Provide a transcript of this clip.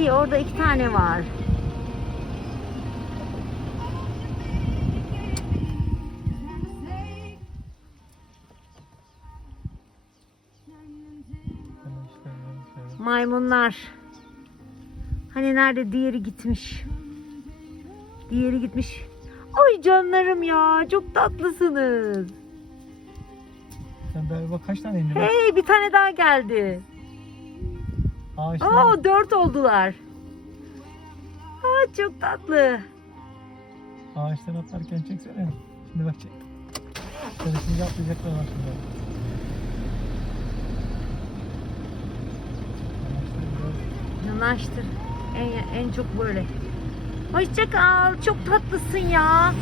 Hey orada iki tane var. Maymunlar. Hani nerede diğeri gitmiş. Diğeri gitmiş. Ay canlarım ya çok tatlısınız. Sen bak kaç tane indin? Hey bir tane daha geldi. Ağaçlar. Oo dört oldular. Aa çok tatlı. Ağaçtan atlarken çeksene. Şimdi bak çek. Şöyle şimdi atlayacaklar bak şimdi. Yanaştır. En, en çok böyle. Hoşça kal. Çok tatlısın ya.